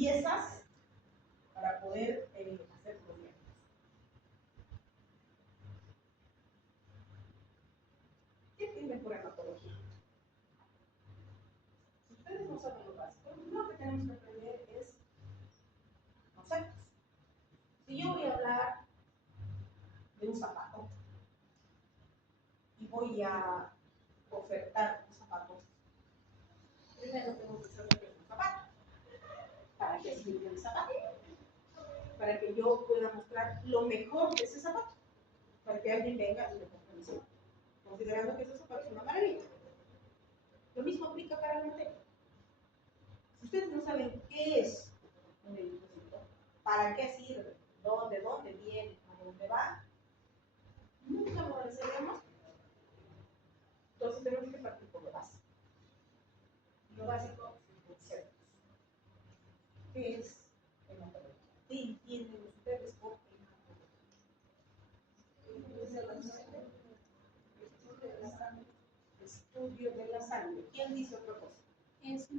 piezas para poder hacer problemas. ¿Qué entienden por hematología? Si ustedes no saben lo básico, lo primero que tenemos que aprender es conceptos. Si yo voy a hablar de un zapato y voy a ofertar un zapato, primero tengo que saber qué es un zapato. ¿Para qué sirve el zapato? Para que yo pueda mostrar lo mejor de ese zapato, para que alguien venga y me compre mi zapato, considerando que ese zapato es una maravilla. Lo mismo aplica para la materia. Si ustedes no saben qué es un eritrocito, para qué sirve, de dónde viene, a dónde va, nunca lo resolvemos. Entonces tenemos que partir por lo básico. Lo básico son conceptos. ¿Qué es hematología? ¿Qué entienden ustedes por hematología? Estudio de la sangre. ¿Quién dice otra cosa? Es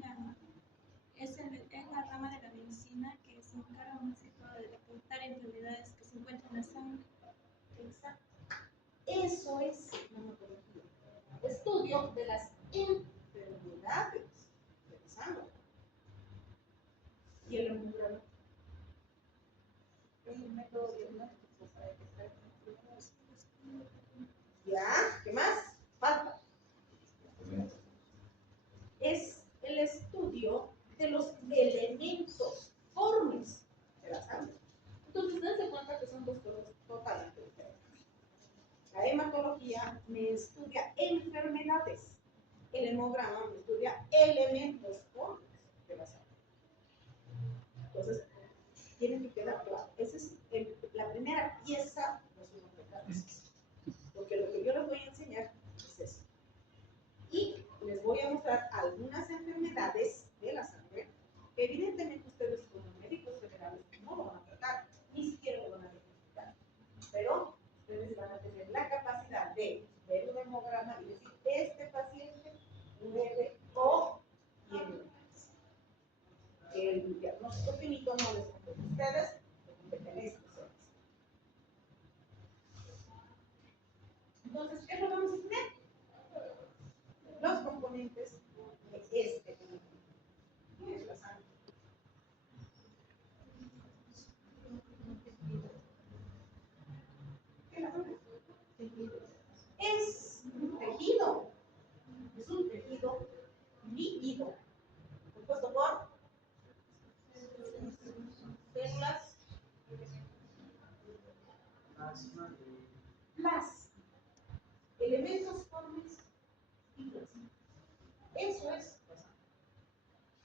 la rama de la medicina que se encarga más que todo de detectar enfermedades que se encuentran en la sangre. Exacto. Eso es la hematología. Estudio de las enfermedades de la sangre. ¿Y el hemograma? Es un método diagnóstico para detectar enfermedades. ¿Ya? ¿Qué más? Falta. Es el estudio de los elementos formes de la sangre. Entonces, dense cuenta que son dos cosas totalmente diferentes. La hematología me estudia enfermedades. El hemograma me estudia elementos formes de la sangre. Entonces, tiene que quedar claro. Esa es la primera pieza de su rompecabezas. Porque lo que yo les voy a enseñar es eso. Y les voy a mostrar algunas enfermedades de la sangre que evidentemente ustedes como médicos generales no lo van a tratar, ni siquiera lo van a identificar. Pero ustedes van a tener la capacidad de ver un hemograma y decir, este paciente puede o tiene. El diagnóstico clínico no les compete a ustedes, les compete a ustedes. Entonces, ¿qué es lo que vamos a estudiar? Los componentes de este elemento. ¿Qué es la sangre? ¿Qué es la sangre? Es un tejido. Es un tejido líquido, compuesto por células plasma, elementos formes y plasma. Eso es la sangre.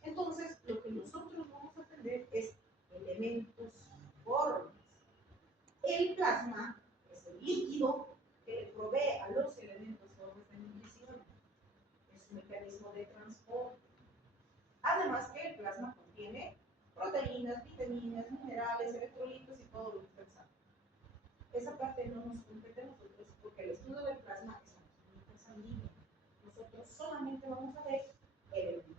Entonces, lo que nosotros vamos a aprender es elementos formes. El plasma es el líquido que le provee a los elementos formes de nutrición. Es un mecanismo de transporte. Además que el plasma contiene proteínas, vitaminas, minerales, electrolitos y todo lo que ustedes saben. Esa parte no nos compete a nosotros porque el estudio del plasma es anatómico sanguíneo. Nosotros solamente vamos a ver elementos.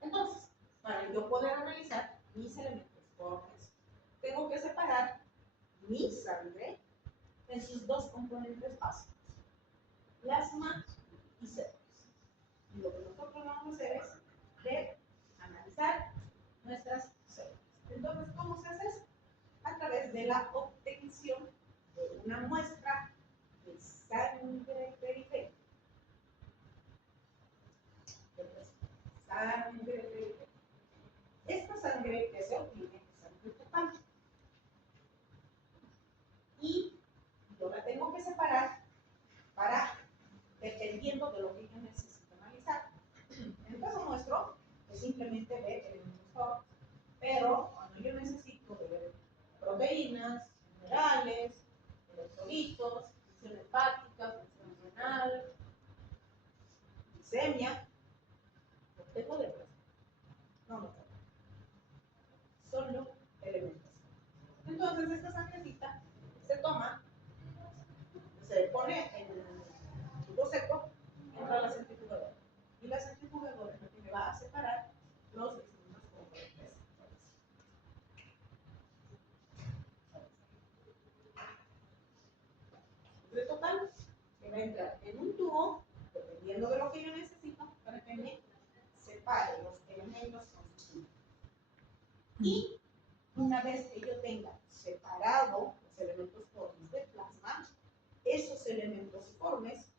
Entonces, para yo poder analizar mis elementos formes, tengo que separar mi sangre en sus dos componentes básicos, plasma y células. Y lo que nosotros vamos a hacer es ver, analizar nuestras células. Entonces, ¿cómo se hace eso? A través de la obtención de una muestra de sangre periférica. Sangre periférica. Esta sangre que se obtiene es sangre total. Y yo la tengo que separar para, dependiendo de lo que yo necesito analizar. En el caso nuestro, es simplemente ver elementos formes. Pero cuando yo necesito ver proteínas, minerales, electrolitos, función hepática, función renal, glicemia, lo tengo de plasma. No lo tengo. Solo elementos. Entonces, esta sangrecita se toma, se pone en el tubo seco, entra a la centrifugadora. Y la centrifugadora es la que me va a separar los los elementos con sus símbolos. Y una vez que yo tenga separado los elementos formes del plasma, esos elementos formes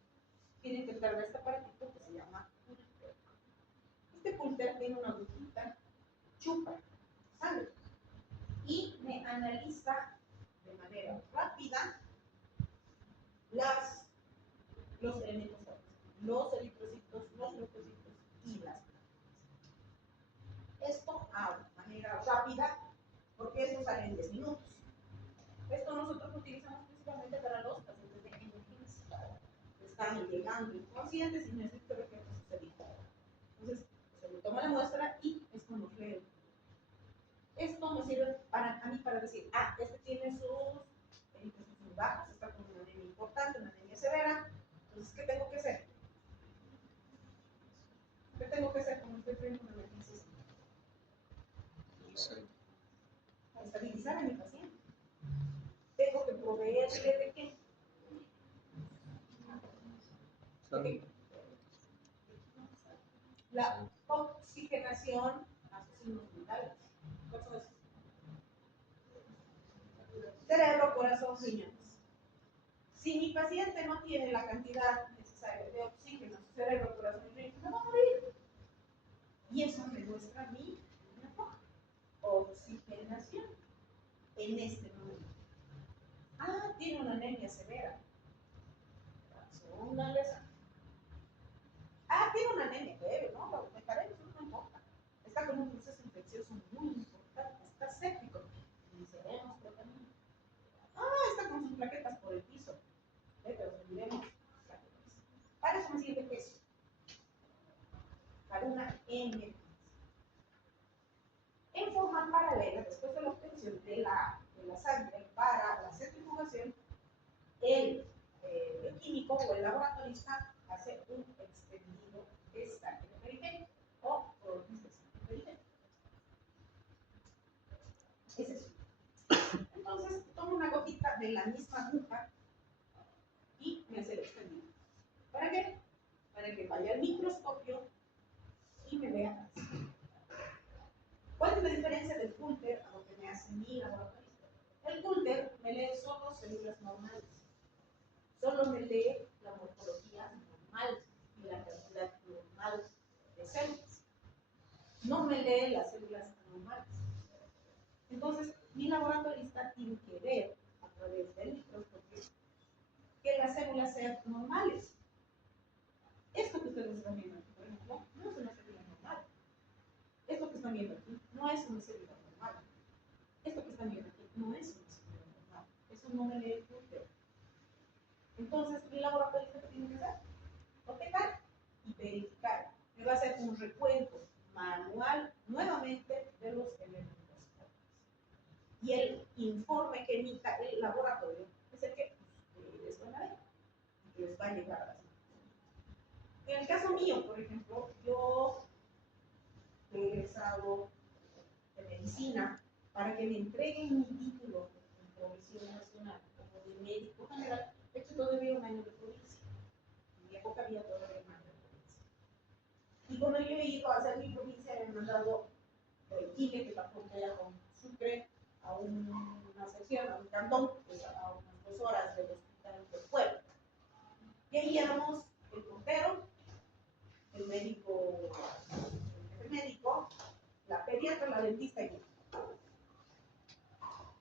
tienen que entrar a este aparatito que se llama pulper. Este pulper tiene una agujita, chupa sangre y me analiza de manera rápida los elementos formes, los eritrocitos, los leucocitos y las plaquetas. Esto de manera rápida, porque esto sale en 10 minutos. Esto nosotros lo utilizamos principalmente para los pacientes de emergencia. Están llegando inconscientes y necesito ver qué está sucediendo. Entonces, se le toma la muestra y esto nos lee. Esto me sirve a mí para decir, este tiene sus eritrocitos muy bajos, está con una anemia importante, una anemia severa. Entonces, ¿qué tengo que hacer? ¿Qué tengo que hacer cuando estoy frente a una emergencia? Para estabilizar a mi paciente. Tengo que proveerle de qué? La oxigenación a sus signos vitales. Cerebro, corazón, riñones. Si mi paciente no tiene la cantidad necesaria de oxígeno en su cerebro, corazón y riñones, se va a morir. Y eso me muestra a mí una oxigenación en este momento. Tiene una anemia severa. Una lesa. Tiene una anemia leve, ¿no? Me parece, no importa. Está con un proceso infeccioso muy importante. Está séptico. Y seremos tratamiento. Está con sus plaquetas por el piso. Pero miremos plaquetas. Para eso me sirve queso. Para una emergencia. En forma paralela, después de la obtención de la sangre para la centrifugación, el bioquímico o el laboratorista hace un extendido de sangre periférico o prótesis de sangre periférico. Es eso. Entonces, tomo una gotita de la misma aguja y me hace el extendido. ¿Para qué? Para que vaya al microscopio y me vea. ¿Cuál es la diferencia del Pulter a lo que me hace mi laboratorista? El Pulter me lee solo células normales. Solo me lee la morfología normal y la cantidad normal de células. No me lee las células anormales. Entonces, mi laboratorista tiene que ver a través del microscopio que las células sean normales. Esto que ustedes están viendo aquí, por ejemplo, no es una célula normal. Esto que están viendo aquí no es una célula normal. Esto que están viendo aquí no es una célula normal. Eso no me lee el Pulter. Entonces, mi laboratorista, ¿qué tiene que hacer? Objetar y verificar. Me va a hacer un recuento manual nuevamente de los elementos. Y el informe que emita el laboratorio es el que ustedes van a ver y que les va a llegar a la semana. En el caso mío, por ejemplo, yo he egresado de medicina para que me entreguen mi título en provisión nacional como de médico general. De hecho, todavía un año de provincia. En mi época había todavía un año de provincia. Y cuando yo he ido a hacer mi provincia, me han mandado el Iquique, que es la frontera con Sucre, a una sección, a un cantón, pues a unas 2 horas del hospital del pueblo. Y ahí éramos el portero, el médico, la pediatra, la dentista y yo.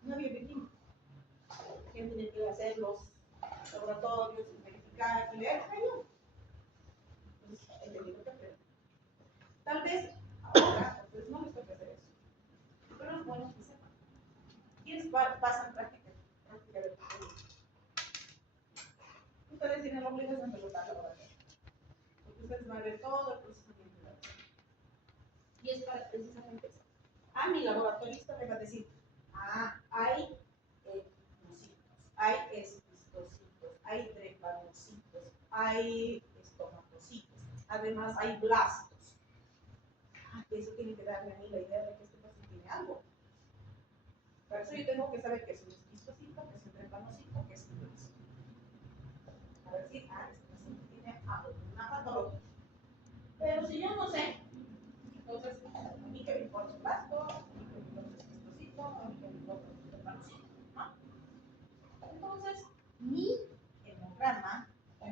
No había bioquímico. ¿Quién tiene que hacer los laboratorios, verificar y leer? Yo. Entonces, entendí lo que aprendí. Tal vez ahora, pues no les toca hacer eso. Pero es bueno que sepan. ¿Quiénes pasan práctica de tutoría? Ustedes tienen la obligación de votar laboratorio. Porque ustedes van a ver todo el procesamiento de la persona. Y es para precisamente eso. Mi laboratorista me va a decir, hay mucitos, hay esquistocitos, hay trepanocitos, hay estomacocitos, además hay blastos. Eso tiene que darme a mí la idea de que este paciente tiene algo. Por eso yo tengo que saber qué es un esquistocito, qué es un trepanocito, qué es un blasto. A ver si, este paciente tiene alguna patología. Pero si yo no sé, entonces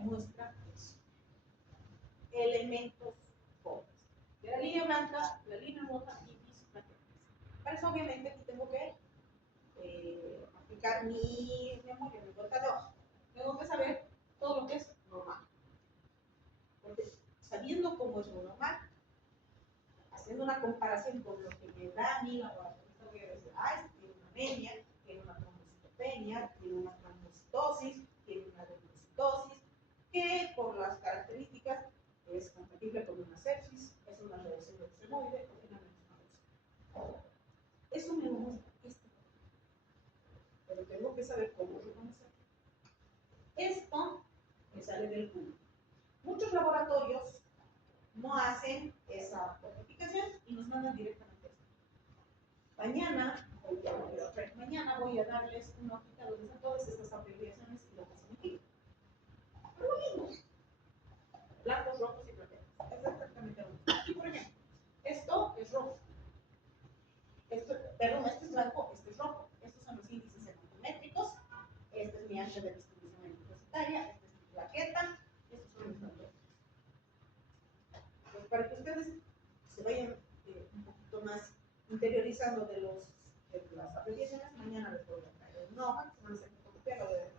muestra eso. Elementos pobres. De la línea blanca, la línea roja y mis patrones. Para eso, obviamente, aquí tengo que aplicar mi memoria, mi vuelta de hoja. Tengo que saber todo lo que es normal. Porque sabiendo cómo es lo normal, haciendo una comparación con lo que me da a mí la laboratorista, voy a decir, este tiene una anemia, tiene una trombocitopenia, tiene una trombocitosis, tiene una leucocitosis, que por las características es compatible con una sepsis, es una reacción leucemoide o finalmente es una leucemia. Eso me lo muestra esto. Pero tengo que saber cómo reconocerlo. Esto me sale del Google. Muchos laboratorios no hacen esa codificación y nos mandan directamente esto. Mañana voy a darles una hojita donde están todas estas abreviaciones y lo que significa. Pero lo mismo. Blancos, rojos y plateados. Es exactamente lo mismo. Aquí, por ejemplo, esto es rojo. Esto es blanco, este es rojo. Estos son los índices hematométricos. Este es mi ancha de distribución eritrocitaria. Esta es mi plaqueta. Estos son mis plaquetas. Pues para que ustedes se vayan un poquito más interiorizando de las abreviaciones, mañana les voy a traer una hoja que se van a hacer fotocopiar o de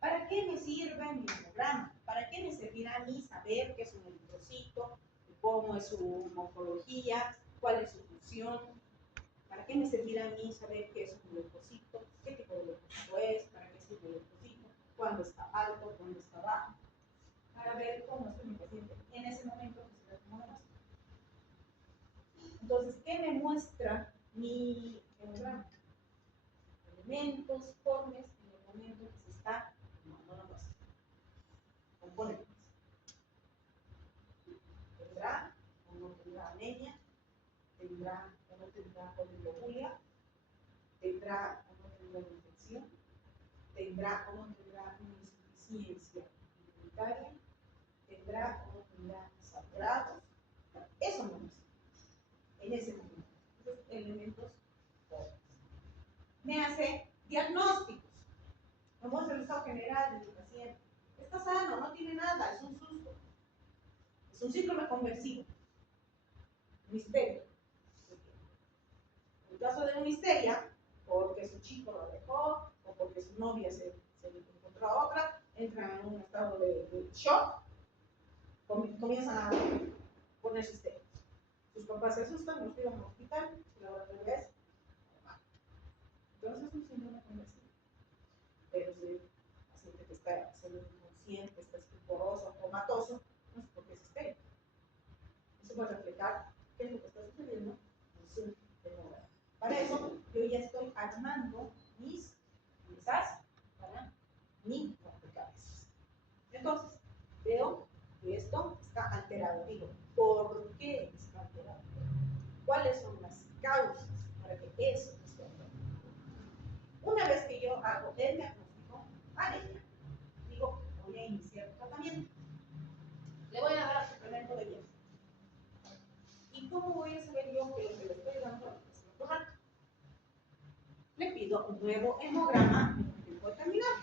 ¿Para qué me sirve mi hemograma? ¿Para qué me servirá a mí saber qué es un eritrocito, cómo es su morfología, cuál es su función? ¿Para qué me servirá a mí saber qué es un leucocito, qué tipo de leucocito es, para qué sirve el leucocito, cuándo está alto, cuándo está bajo? Para ver cómo es mi paciente en ese momento que se ve como la muestra. Entonces, ¿qué me muestra mi hemograma? Elementos, formes, en el momento que se está tomando la muestra. Componentes. ¿Tendrá o no tendrá anemia? ¿Tendrá o no tendrá poliobulia? ¿Tendrá o no tendrá una infección? ¿Tendrá o no tendrá una insuficiencia inmunitaria? ¿Tendrá o no tendrá saturados? Eso no es en ese momento. Esos elementos pobres. Me hace diagnósticos. Me muestra el estado general de mi paciente. Está sano, no tiene nada, es un susto. Es un síndrome conversivo. Misterio. En el caso de una histeria, porque su chico lo dejó, o porque su novia se encontró a otra, entra en un estado de shock, comienzan a ponerse histéricos. Sus papás se asustan, los llevan al hospital, y la otra vez, entonces es un síndrome conversivo. Pero si el paciente que está inconsciente, está estuporoso, comatoso, no es porque es histérico. Eso va a reflejar qué es lo que está sucediendo en su hemograma. Para eso, yo ya estoy armando mis piezas para mi rompecabezas. Entonces, veo que esto está alterado. Digo, ¿por qué está alterado? ¿Cuáles son las causas para que eso esté alterado? Una vez que yo hago el diagnóstico, anemia, digo, voy a iniciar el tratamiento. Le voy a dar suplemento de hierro. ¿Y cómo voy a saber yo que lo que le estoy dando es lo correcto? Le pido un nuevo hemograma en tiempo determinado.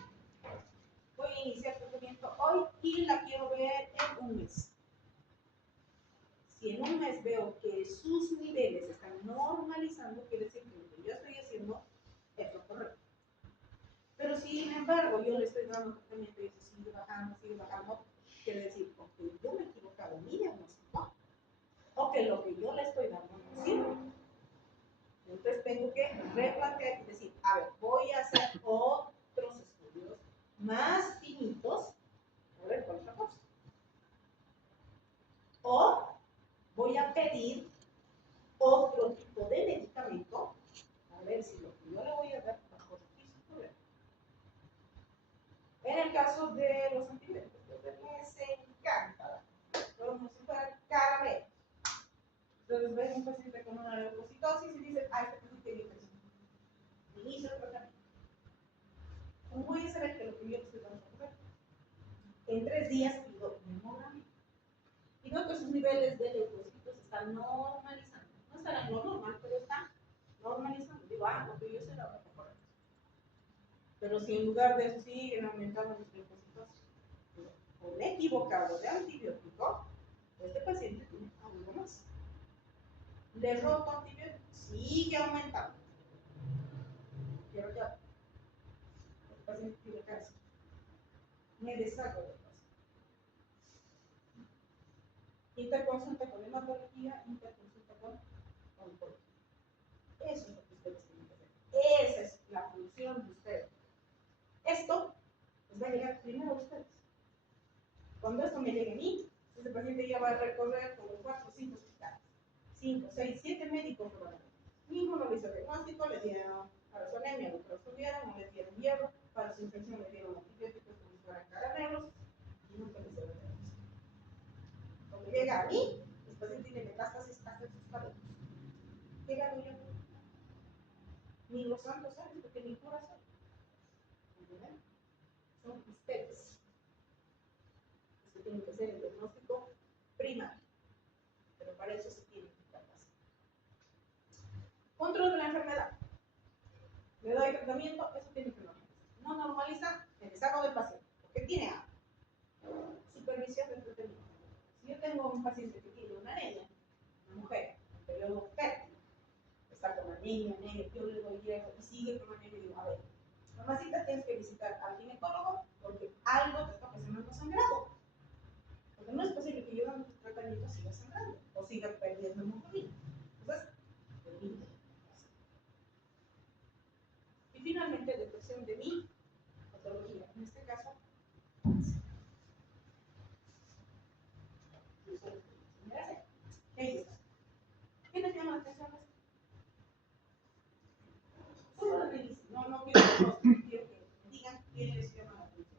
Voy a iniciar el tratamiento hoy y la quiero ver en un mes. Si en un mes veo que sus niveles están normalizando, quiere decir que lo que yo estoy haciendo es lo correcto. Pero si, sin embargo, yo le estoy dando tratamiento y se sigue bajando, quiere decir que yo me he equivocado en mi diagnóstico, o que lo que yo le estoy dando no sirve. Entonces tengo que replantear y decir, a ver, voy a hacer otros estudios más finitos, a ver cuál es la cosa. O voy a pedir otro tipo de medicamento, a ver si lo que yo le voy a dar va a corregir su problema. En el caso de los antibióticos, les encanta, como si fuera caramelo. Entonces ven un paciente con una leucocitosis y dicen, este paciente tiene infección. Inicio el tratamiento. ¿Cómo voy a saber que lo que yo le estoy dando es correcto? En 3 días pido un hemograma. Y veo que sus niveles de leucocitos están normalizando. No estarán en lo normal, pero están normalizando. Digo, lo que yo sé era lo correcto. Pero si en lugar de eso siguen aumentando los linfocitos con equivocado de antibiótico, este paciente tiene algo más. Le roto antibiótico, sigue aumentando. Quiero ya. El paciente tiene cáncer. Me deshago del paciente. Interconsulta con hematología, interconsulta con oncología. Eso es lo que ustedes tienen que hacer. Esa es la función de ustedes. Esto les va a llegar primero a ustedes. Cuando esto me llegue a mí, ese paciente ya va a recorrer como 4 o 5 hospitales. 5, 6, 7 médicos lo van a ver. Ninguno le hizo diagnóstico, le dieron para su anemia, lo transfundieron, no le dieron hierro, para su infección le dieron antibióticos como si fueran caramelos, y nunca le hicieron diagnóstico. Cuando llega a mí, el paciente tiene metástasis hasta en sus cabellos. ¿Qué hago yo? Ni los santos saben, porque ni cura saben. ¿Entienden? Son ustedes los que tienen que hacer el diagnóstico primario. Pero para eso se tiene que capacitar. Control de la enfermedad. Le doy tratamiento, eso tiene que normalizar. No normaliza, me deshago del paciente, porque tiene algo. Supervisión del tratamiento. Si yo tengo un paciente que tiene una anemia, una mujer, un periodo fértil, está con anemia, yo le doy hierro y sigue con anemia, y digo, a ver, mamacita, tienes que visitar al ginecólogo porque algo te está ocasionando sangrado. Porque no es posible que yo dando tu tratamiento siga sangrando o siga perdiendo hemoglobina. Entonces, termina. Y finalmente, detección de mi patología, en este caso, cáncer. Ahí está. ¿Qué les llama la atención? Solo lo que dicen, no quiero que los quiero que digan quién les llama la atención.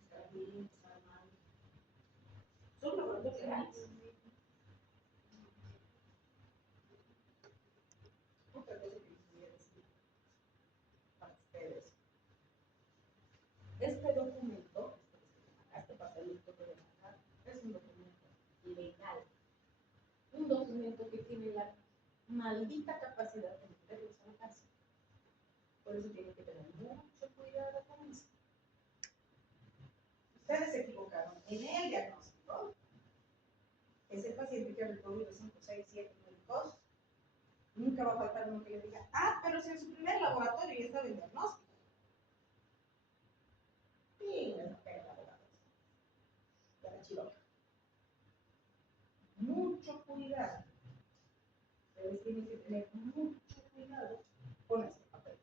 Está bien, está mal. Son laboratorios reales. Otra cosa que les voy a decir para ustedes. Este documento, este papelito que ven acá, es un documento legal. Un documento que tiene la maldita capacidad de meterlos a la cárcel. Por eso tienen que tener mucho cuidado con eso. Ustedes se equivocaron en el diagnóstico. Ese paciente que ha recorrido 5, 6, 7 médicos, nunca va a faltar uno que le diga, pero si en su primer laboratorio ya estaba el diagnóstico. Sí, me pega la chiloca. Mucho cuidado. Ustedes tienen que tener mucho cuidado con este papel.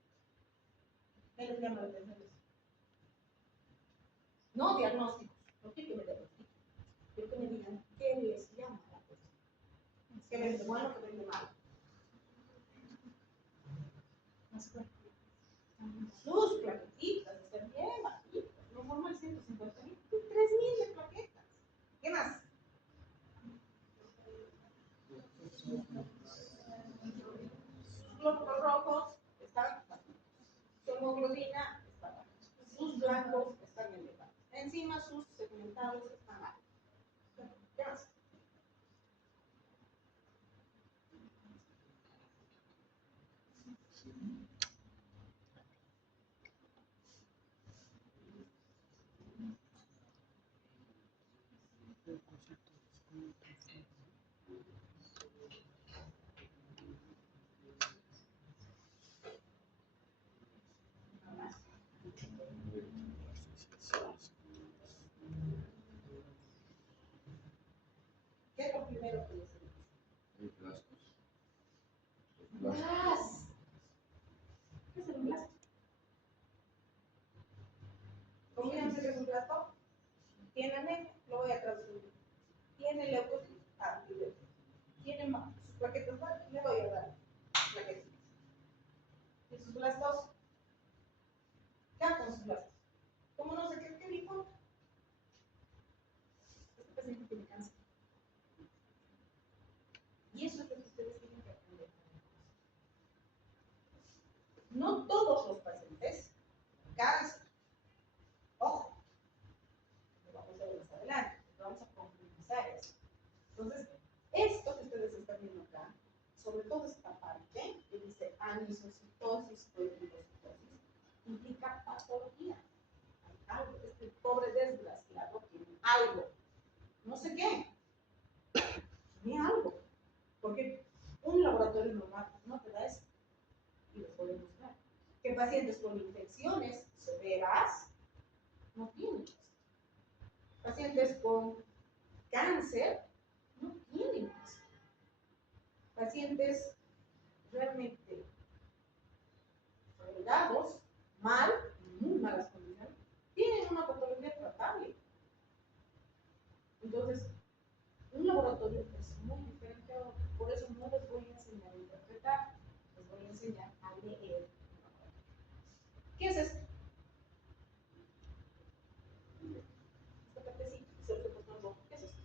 ¿Qué les llama la atención? No diagnósticos, no quiero que me diagnostiquen. Quiero que me digan qué les llama la atención. ¿Qué vende bueno, qué vende malo? Sus plaquetitas están bien bajitas. No forman 150,000, 3,000 de plaquetas. ¿Qué más? Sus glóbulos rojos están bajitos. Su hemoglobina está baja. Sus blancos están elevados. Encima sus segmentados están altos. ¿Qué más? ¿Qué es lo primero que les digo? Blas. ¿Qué es el blasto? ¿Cómo llaman que es un blasto? Tiene anemia, lo voy a traducir. Tiene leucocitos, antibióticos. Tiene sus plaquetas bajas, le voy a dar plaquetas. ¿Y sus blastos? ¿Qué hago con sus blastos? ¿Cómo no sé qué dijo? Este paciente tiene cáncer. No todos los pacientes cáncer. Ojo, lo vamos a ver más adelante, vamos a profundizar eso. Entonces, esto que ustedes están viendo acá, sobre todo esta parte que dice anisocitosis o ericocitosis, implica patología. Hay algo, este pobre desgraciado tiene algo, no sé qué, tiene algo, porque un laboratorio normal no te da eso. Y les voy a mostrar que pacientes con infecciones severas no tienen esto. Pacientes con cáncer no tienen esto. Pacientes realmente delgados, mal, en muy malas condiciones, tienen una patología tratable. Entonces, un laboratorio es muy diferente a otro. Por eso no les voy a enseñar a interpretar, les voy a enseñar a leer. ¿Qué es esto? Esta partecita, se lo puesto en rojo. ¿Qué es esto?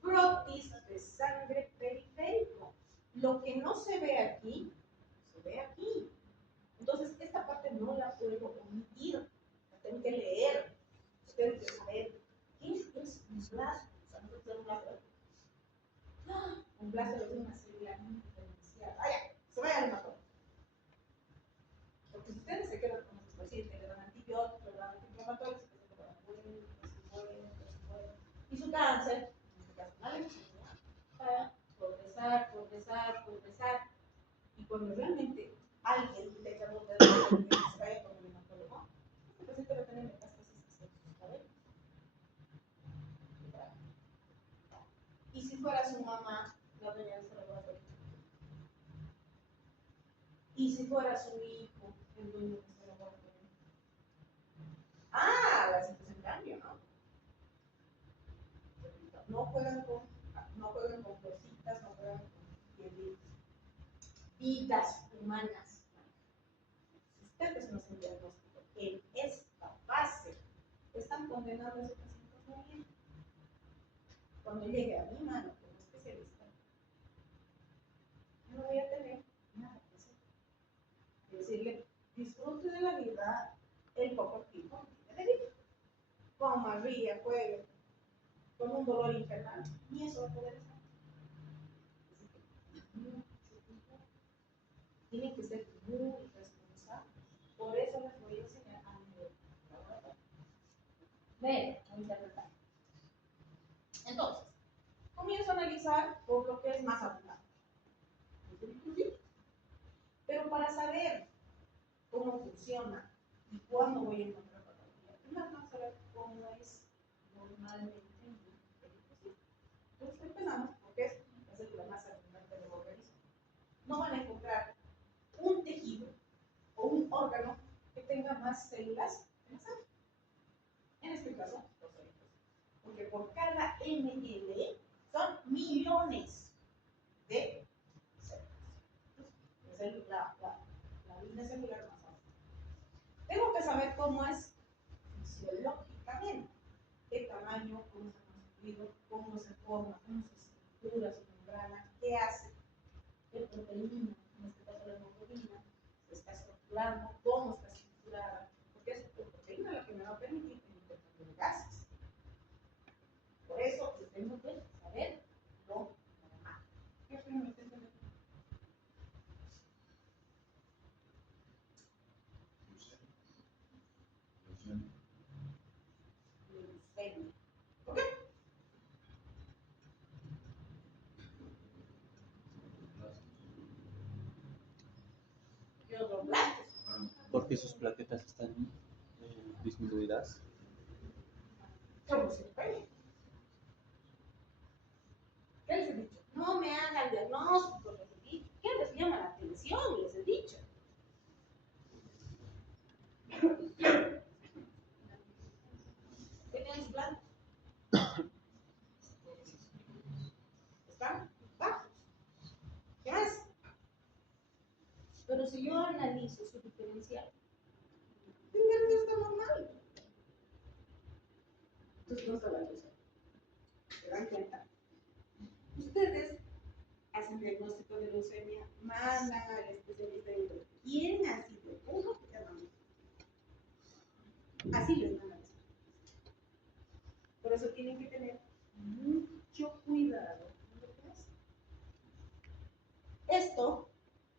Crotis de sangre periférico. Lo que no se ve aquí, se ve aquí. Entonces, esta parte no la puedo omitir, la tengo que leer. Ustedes que saber qué es un blasto. O sea, nosotros tenemos un blasto. Un blasto es una célula diferenciada. Ah, ya, se vaya al matón. Porque si ustedes se quedan con nuestros pacientes, le dan antibióticos, le dan antiinflamatorios, se quedan y su cáncer, en este caso una leucemia, para progresar. Y cuando realmente alguien intenta volver a se vaya con el hematólogo, este paciente va a tener metástasis hacia sus cabellos. Y si fuera su mamá, la doña de ese laboratorio. Y si fuera su hijo, el dueño de ese laboratorio. Ah, la situación cambia, ¿no? No juegan con florcitas, no juegan con vidas humanas. Si ustedes no hacen diagnóstico en esta fase, están condenando a ese paciente a morir. Cuando llegue a mi mano como especialista, no voy a tener nada que hacer. Decirle, disfrute de la vida el poco tiempo que tiene de vida. Coma, ría, juegue, con un dolor infernal, ni eso va a poder hacer. Tienen que ser muy responsables. Por eso les voy a enseñar a leer. Ver, a interpretar. Entonces, comienzo a analizar por lo que es más abundante. Pero para saber cómo funciona y cuándo voy a encontrar patología, primero vamos a ver cómo es normalmente en el tejido. Entonces empezamos porque es la célula más abundante del organismo. No van a encontrar un tejido o un órgano que tenga más células que la sangre. En este caso, los eritrocitos. Porque por cada ml son millones de células. Es la línea celular más alta. Tengo que saber cómo es fisiológicamente, qué tamaño, cómo se ha construido, cómo se forma, cómo se estructura su membrana, qué hace, qué proteína, en este caso la hemoglobina, se está estructurando, cómo está estructurada, porque es la proteína la que me va a permitir el intercambio de gases. Por eso yo tengo que saber lo normal. ¿Qué primero que entender? Leucemia. ¿Por qué? Los blastos. Porque sus plaquetas están disminuidas. ¿Cómo se puede? ¿Qué les he dicho? No me hagan diagnósticos, les he dicho. ¿Qué les llama la atención? Les he dicho. ¿Qué tienen sus planos? Están bajos. ¿Qué más? Pero si yo analizo su diferencial, el nervio está normal. Entonces no se va a usar. ¿Se dan cuenta? Ustedes hacen diagnóstico de de leucemia, mandan al especialista y dicen, ¿quién ha sido uno que te ha mandado? Así les mandan. Por eso tienen que tener mucho cuidado con lo que hacen. Esto,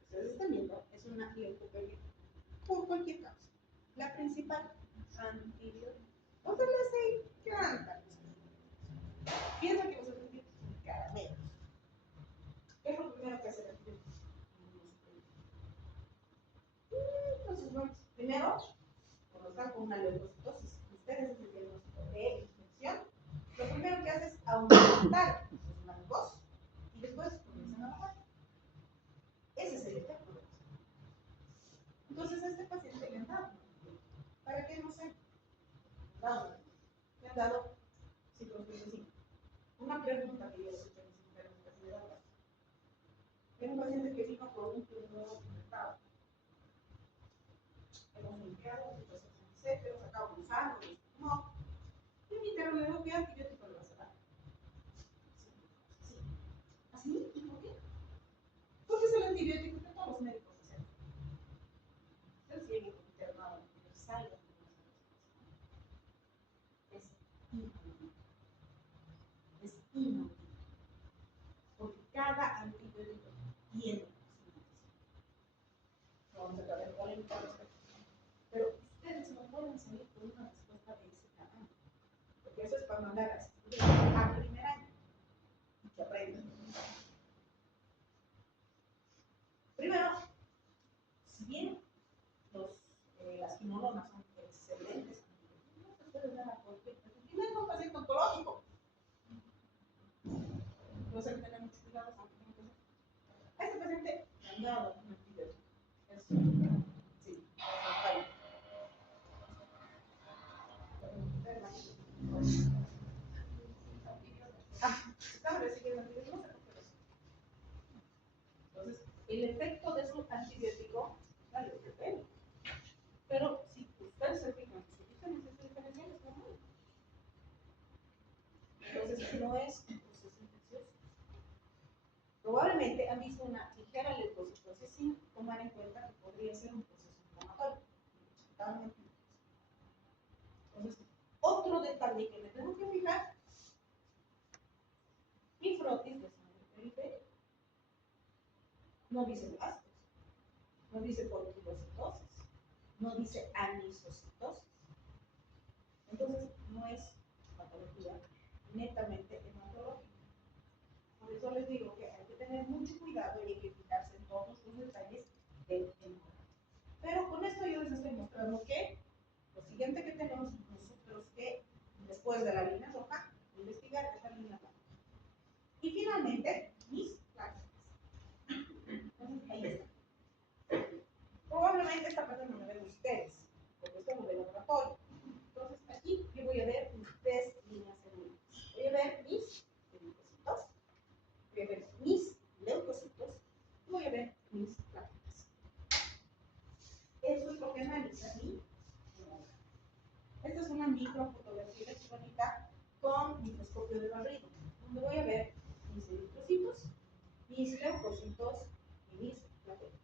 ustedes están viendo, es una leucopenia por cualquier causa. La principal, antibiótico. Otra les encanta. Piensa que los antibióticos son caramelos. ¿Qué es lo primero que hace el antibiótico? Entonces, bueno, primero, cuando están con una leucocitosis, ustedes hacen el diagnóstico de infección, lo primero que hace es aumentar los blancos y después comienzan a bajar. Ese es el efecto de eso. Entonces, a este paciente le han dado. ¿Para qué? No sé. Le han dado ciprofloxacina. Una pregunta que yo les he hecho a mis enfermos casi de ahora. Era un paciente que vino por un tumor infectado. Hemos limpiado, situación pero sacado gusano, no. Y mi interrogador, ¿qué antibiótico le vas a dar? Sí. ¿Así? ¿Y por qué? Porque es el antibiótico que todos los médicos hacen. Ustedes vienen internados, pero salgan. Es inútil. Es inútil. Porque cada antibiótico tiene su vamos a tratar polémica al respecto. Pero ustedes no pueden salir con una respuesta de ese tamaño. Porque eso es para mandar a estudiar a primer año y que aprendan. Primero, si bien las quinolonas son excelentes, no se puede dar a cualquier paciente. Primero, un paciente oncológico. Entonces hay que tener mucho cuidado. A este paciente le han dado un antibiótico. Sí, es fallo. Estaba recibiendo antibióticos, no sé por qué. Entonces, el efecto de su antibiótico es la leucopenia. Pero si ustedes se fijan, si ustedes necesitan diferenciales, no hay. Entonces, no es un proceso infeccioso. Probablemente han visto una ligera leucocitosis sin tomar en cuenta que podría ser un proceso inflamatorio. Entonces, otro detalle que me tengo que fijar, mi frotis de sangre periférica. No dice blastos, no dice poliquilocitosis, no dice anisocitosis. Entonces, no es patología netamente hematológica. Por eso les digo que hay que tener mucho cuidado y hay que fijarse en todos los detalles del hemorragia. Pero con esto yo les estoy mostrando que lo siguiente que tenemos nosotros que, después de la línea roja, investigar es la línea blanca. Y finalmente, mis placas. Entonces, ahí está. Probablemente esta parte no me ven ustedes, porque esto es lo de laboratorio. Entonces, aquí yo voy a ver mis tres líneas celulares. Voy a ver mis linfocitos, voy a ver mis leucocitos y voy a ver mis plaquetas. Eso es lo que analiza mi hemograma. Esta es una microfotografía electrónica con microscopio de barrido, donde voy a ver mis eritrocitos, mis leucocitos y mis plaquetas.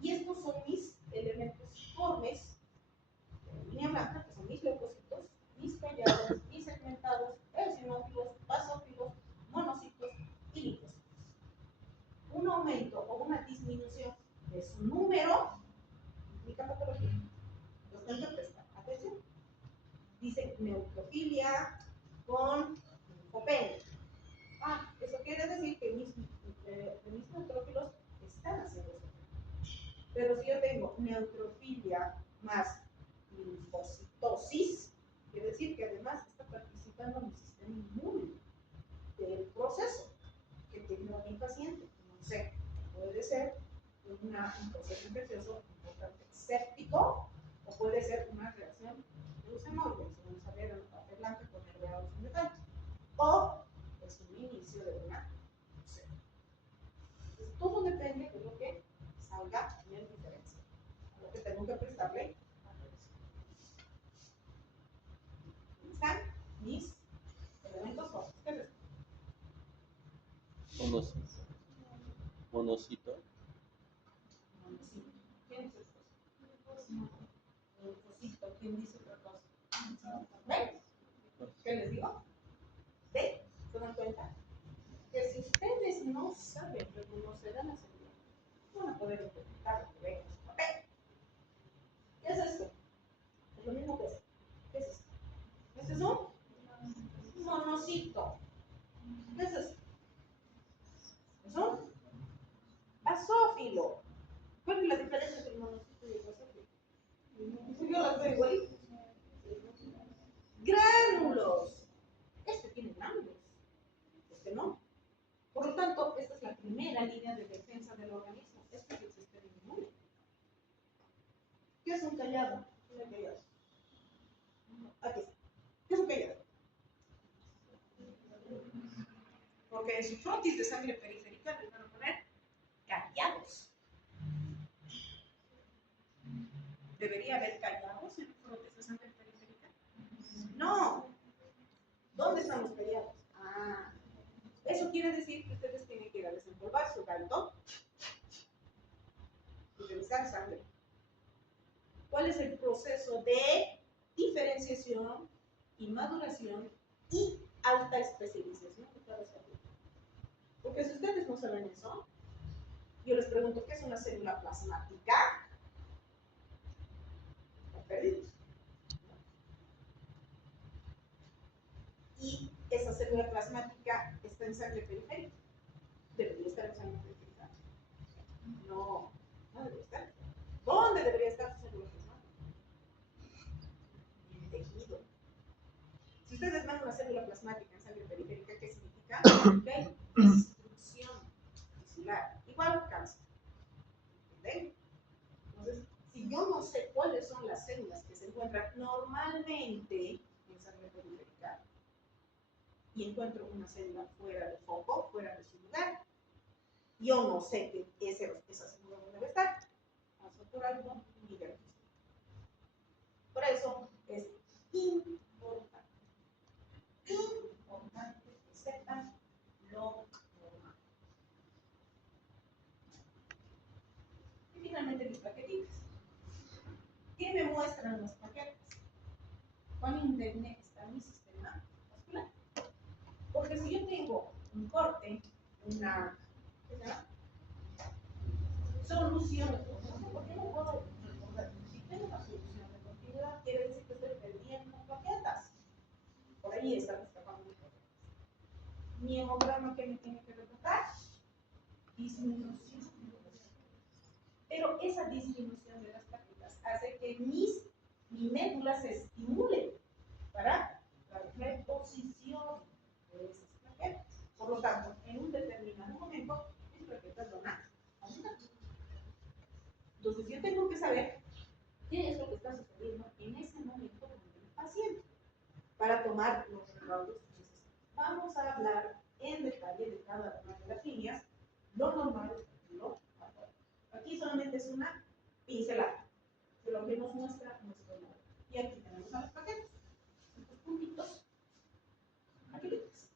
Y estos son mis elementos formes de línea blanca, que son mis leucocitos, mis callados, mis segmentados, eosinófilos, basófilos, monocitos y linfocitos. Un aumento o una disminución de su número implica patología. Los tengo que prestar atención. Dice neutrofilia con linfopenia. Eso quiere decir que mis neutrófilos están haciendo eso. Pero si yo tengo neutrofilia más linfocitosis, quiere decir que además está participando mi sistema inmune del proceso que tiene mi paciente. No sé, puede ser un proceso infeccioso importante séptico o puede ser una reacción leucemoide, vamos a ver en la parte blanca con el grado en detalle, o es un inicio de una leucemia. Entonces, todo depende de lo que salga en el diferencial, a lo que tengo que prestarle atención. Están mis elementos focos. ¿Qué es esto? Hongos. monocito. Monocito. ¿Quién dice otra cosa? Linfocito. ¿Quién dice otra cosa? ¿Ven? ¿Qué les digo? ¿Ven? ¿Se dan cuenta? Que si ustedes no saben reconocer a la célula, no van a poder interpretar lo que ven en su papel. ¿Qué es esto? Es lo mismo que esto. ¿Qué es esto? Este es un monocito. ¿Qué es esto? Es un basófilo. ¿Cuál es la diferencia entre el monocito y el basófilo? Yo las veo igualitas. Gránulos. Este tiene gránulos. Este no. Por lo tanto, esta es la primera línea de defensa del organismo. Este es el sistema inmune. ¿Qué es un callado? ¿Qué es un callado? Aquí está. ¿Qué es un callado? Porque en su frotis de sangre periférica les van a poner callados. ¿Debería haber callados en el frotis de sangre periférica? No. ¿Dónde están los callados? Ah. Eso quiere decir que ustedes tienen que ir a desempolvar su caldo y revisar sangre. ¿Cuál es el proceso de diferenciación y maduración y alta especialización de cada célula? Porque si ustedes no saben eso, yo les pregunto, ¿qué es una célula plasmática? Están perdidos. Y esa célula plasmática está en sangre periférica. ¿Debería estar en sangre periférica? No, no debería estar. ¿Dónde debería estar su célula plasmática? En el tejido. Si ustedes ven una célula plasmática en sangre periférica, ¿qué significa? ¿Okay? Destrucción tisular. Igual cáncer. ¿Ven? Entonces, si yo no sé cuáles son las células que se encuentran normalmente en sangre periférica y encuentro una célula fuera de foco, fuera de su lugar, yo no sé que esa célula no debe estar. Paso por alto y diagnóstico. Por eso es importante que sepan lo normal. Y finalmente mis plaquetitas. ¿Qué me muestran las plaquetas? ¿Cuán indemne está mi sistema vascular? Porque si yo tengo un corte, una solución, ¿por qué no puedo recordar? Si tengo una solución de continuidad, quiere decir que estoy perdiendo plaquetas. Por ahí están escapando mis plaquetas. Mi hemograma, ¿qué me tiene que reportar? Disminución. Pero esa disminución de las plaquetas hace que mi médula se estimule para la reposición de esas plaquetas. Por lo tanto, en un determinado momento, mis plaquetas van a aumentar. Entonces, yo tengo que saber qué es lo que está sucediendo en ese momento con el paciente para tomar los recaudos necesarios. Vamos a hablar en detalle de cada una de las líneas, lo normal, lo patológico. Aquí solamente es una pincelada de lo que nos muestra nuestro modelo. Y aquí tenemos a las plaquetas. Estos puntitos, plaquetitas.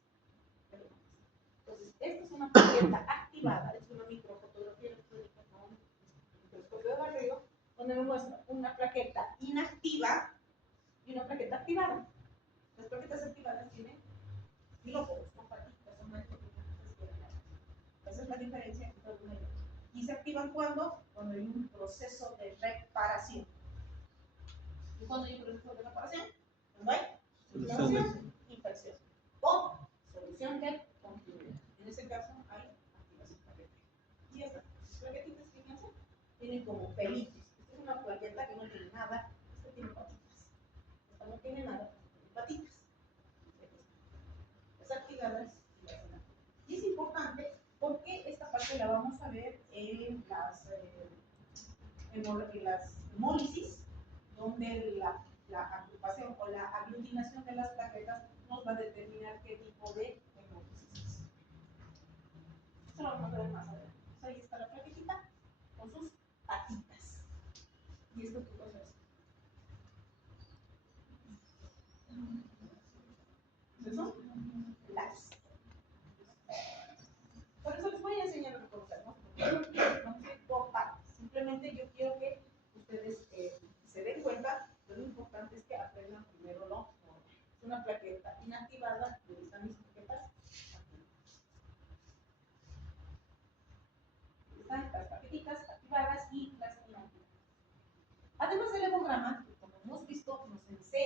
Entonces, esta es una plaqueta activada, es una microfotografía electrónica con un microscopio de barrido, donde me muestra una plaqueta inactiva y una plaqueta activada. Las plaquetas activadas tienen kilóforos, no patitas, son más pequeñas. Esa es la diferencia entre una y otra. ¿Y se activan cuando? Cuando hay un proceso de reparación. ¿Y cuando hay un proceso de reparación? Cuando hay inflamación, infección. O solución de continuidad. En ese caso hay activación plaquetaria. Y estas plaquetitas, fíjense, tienen como pelitos. Esta es una plaqueta que no tiene nada, esta tiene patitas. Esta no tiene nada, tiene patitas. Las activadas y las inactivadas. Y es importante porque esta parte la vamos a ver en las hemólisis, donde la agrupación o la aglutinación de las plaquetas nos va a determinar qué tipo de hemólisis es. Esto lo vamos a ver más adelante. Ahí está la plaquetita con sus patitas. ¿Y esto qué cosa es? ¿Eso? Las. Por eso les voy a enseñar a reconocer, ¿no?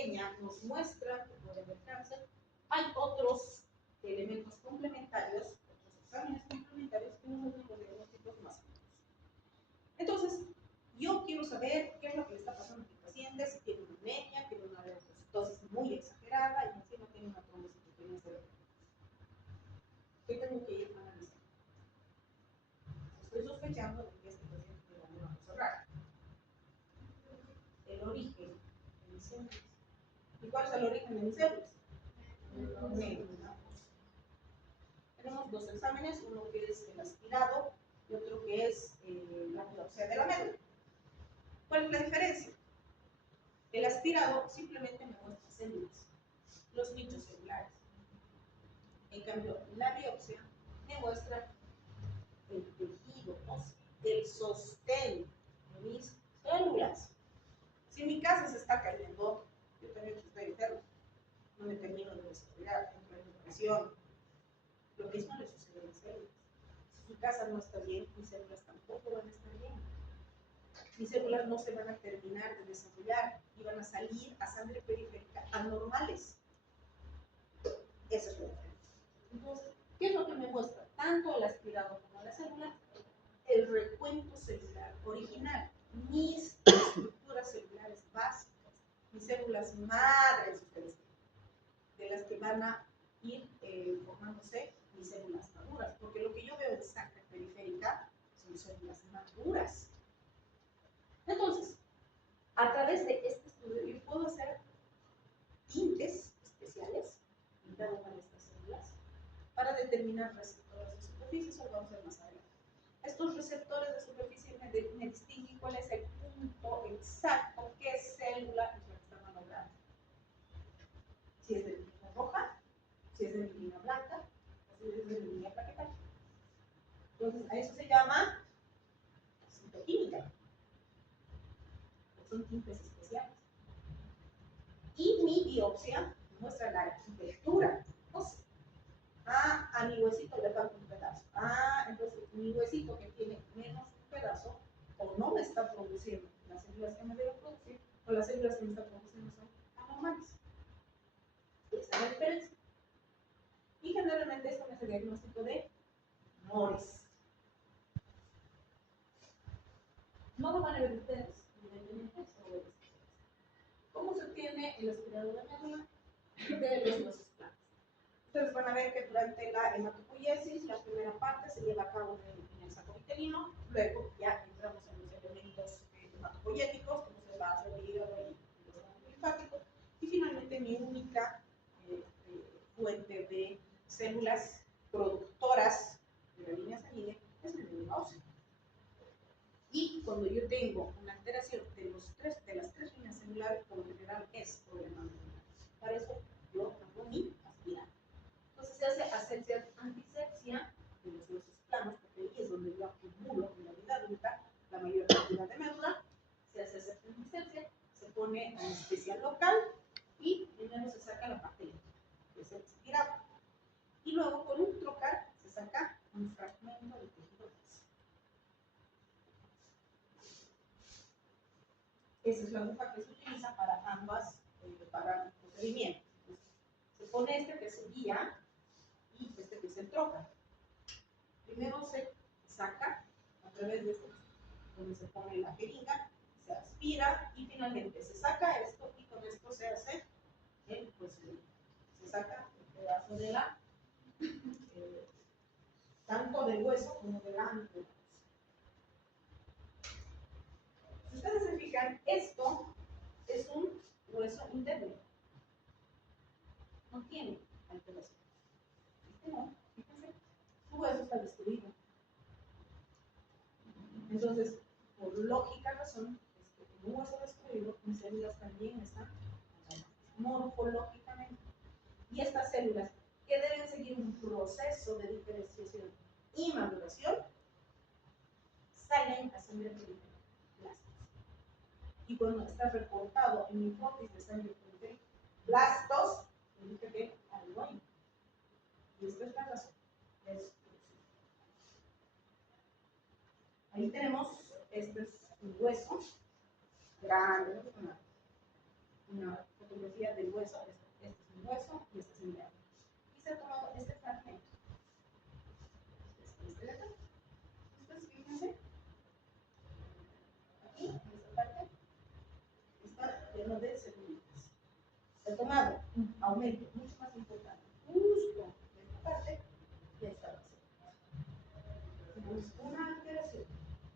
pequeña nos muestra que puede haber cáncer. Hay otros elementos complementarios, otros exámenes complementarios que nos hacen los diagnósticos más amplios. Entonces, yo quiero saber qué es lo que le está pasando a mi paciente, si tiene una anemia, tiene una leucocitosis muy exagerada y encima tiene una trombocitopenia cerebral. ¿Qué tengo que ir a analizar? Estoy sospechando de que este paciente tiene alguna cosa rara. El origen de mis células. ¿Y cuál es el origen de mis células? Médula. Tenemos dos exámenes, uno que es el aspirado y otro que es la biopsia de la médula. ¿Cuál es la diferencia? El aspirado simplemente me muestra células, los nichos celulares. En cambio, la biopsia me muestra el tejido óseo, el sostén de mis células. Si mi casa se está cayendo, yo también estoy enfermo. No me termino de desarrollar, entro en depresión. Lo mismo le sucede a las células. Si su casa no está bien, mis células tampoco van a estar bien. Mis células no se van a terminar de desarrollar y van a salir a sangre periférica anormales. Esa es la diferencia. Entonces, ¿qué es lo que me muestra tanto el aspirado como la célula? El recuento celular original. Mis estructuras celulares básicas, mis células madres, ustedes de las que van a ir formándose mis células maduras, porque lo que yo veo en sangre periférica son células maduras. Entonces, a través de este estudio yo puedo hacer tintes especiales en cada una de estas células para determinar receptores de superficie, eso lo vamos a ver más adelante. Estos receptores de superficie me distinguen cuál es el punto exacto, qué célula es la que está malograda. Si es de mielina roja, si es de mielina blanca, o si es de mielina plaquetal. Entonces, a eso se llama citoquímica. Son tintes especiales. Y mi biopsia muestra la arquitectura ósea. A mi huesito le falta un pedazo. Entonces mi huesito que tiene menos un pedazo, o no me está produciendo las células que me deben producir, o las células que me están produciendo son anormales. Esa es la diferencia. Y generalmente esto me hace diagnóstico de tumores. No lo van a ver ustedes, evidentemente, solo los especialistas. ¿Cómo se obtiene el aspirado de médula? De los huesos planos. Ustedes van a ver que durante la hematopoiesis, la primera parte se lleva a cabo en el saco vitelino, luego ya entramos en los elementos hematopoyéticos, como es el vaso, el hígado y los vasos linfáticos, y finalmente mi única fuente de células productoras de la línea sanguínea es la médula ósea. Y cuando yo tengo una alteración de las tres líneas celulares, por lo general es problema medular. Para eso yo hago mi aspirado. Entonces se hace antisepsia de los huesos planos, porque ahí es donde yo acumulo en la vida adulta la mayor cantidad de médula. Se hace esa antisepsia, se pone anestesia local y primero se saca la parte líquida, que es el aspirado. Y luego con un trocar se saca un fragmento del tejido óseo. Esa es la aguja que se utiliza para ambas, para el procedimiento. Se pone este que es el guía y este que es el trocar. Primero se saca a través de esto, donde se pone la jeringa, se aspira y finalmente se saca esto y con esto se hace el procedimiento. Se saca el pedazo de la, tanto del hueso como de la médula. Si ustedes se fijan, esto es un hueso interno. No tiene alteración. Este no, fíjense, su hueso está destruido. Entonces, por lógica razón, es que en un hueso destruido, mis células también están morfológicamente. Y estas células, que deben seguir un proceso de diferenciación y maduración, salen a sangre periférica, blastos. Y cuando está reportado en mi hipótesis de sangre periférica, blastos, significa que algo hay. Y esta es la razón. Ahí tenemos, este es un hueso grande, una fotografía del hueso, este es mi hueso y este es mi nervio. Y se ha tomado este fragmento. Este de acá. Entonces, fíjense, aquí, en esta parte, está lleno de celulitis. Se ha tomado un aumento mucho más importante, justo en esta parte, y esta base. Tenemos una alteración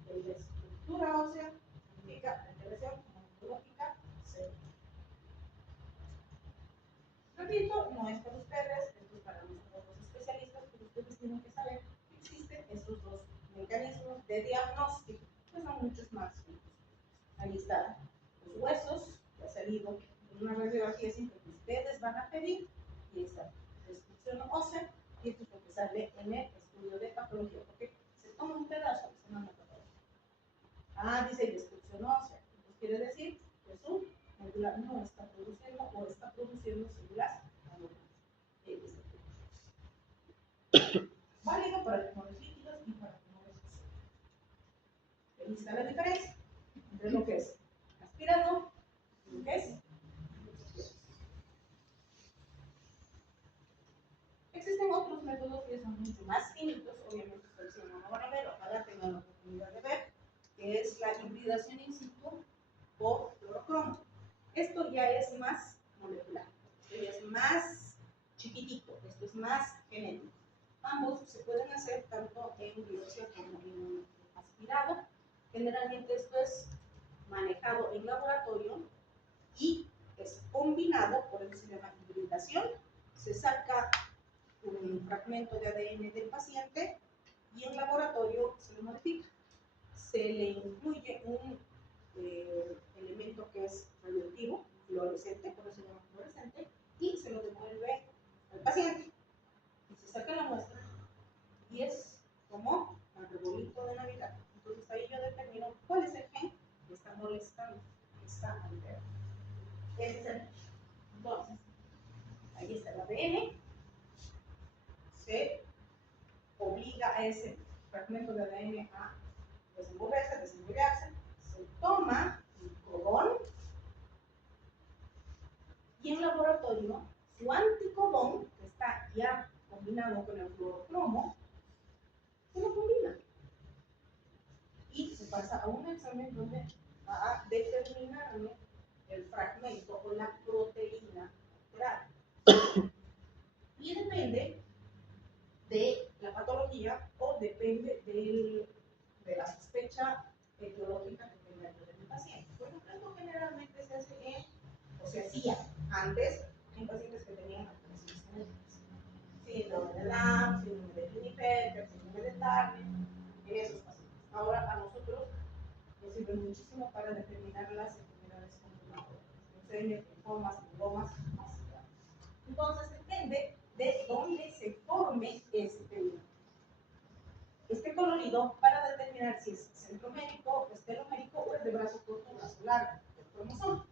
de la estructura ósea, significa alteración morfológica severa. Repito, no es para ustedes, esto es para nosotros los especialistas, pero ustedes tienen que saber que existen estos dos mecanismos de diagnóstico, que son muchos más. Ahí están los huesos, que ha salido en una radiografía simple que ustedes van a pedir, y ahí está la destrucción ósea, y esto es lo que sale en el estudio de patología, porque se toma un pedazo y se manda a patología. Ah, dice destrucción ósea, entonces quiere decir que su médula no está produciendo o está produciendo células anormales. Válido para tumores líquidos y para tumores óseos. Ahí está la diferencia entre lo que es aspirado y lo que es. Existen otros métodos que son mucho más finitos, obviamente ustedes no lo van a ver, ojalá tengan la oportunidad de ver, que es la hibridación in situ por fluorocromo. Esto ya es más molecular, esto ya es más chiquitito, esto es más genético. Ambos se pueden hacer tanto en biopsia como en aspirado. Generalmente esto es manejado en laboratorio y es combinado, por eso se llama hibridación. Se saca un fragmento de ADN del paciente y en laboratorio se lo modifica. Se le incluye un elemento que es radioactivo, fluorescente, por eso se llama fluorescente, y se lo devuelve al paciente. Y se saca la muestra y es como arbolito de Navidad. Entonces ahí yo determino cuál es el gen que está molestando, que está alterado. Ese es el gen. Entonces, ahí está el ADN, se obliga a ese fragmento de ADN a desenvolverse, desarrollarse, se toma el codón y en laboratorio su anticodón, que está ya combinado con el fluorocromo, se lo combina y se pasa a un examen donde va a determinarme el fragmento o la proteína alterada. Y depende de la patología o depende de la sospecha etiológica que tenga el paciente. Por ejemplo, esto generalmente se hace o se hacía antes en pacientes que tenían alteraciones genéticas. Síndrome de Down, síndrome de Klinefelter, síndrome de Turner, en esos pacientes. Ahora a nosotros nos sirve muchísimo para determinar las enfermedades confirmadoras, leucemias, linfomas, lingomas, así. Entonces depende de dónde se forme este colorido para determinar si es centromérico, estelomérico o es de brazo corto o brazo largo, el cromosoma.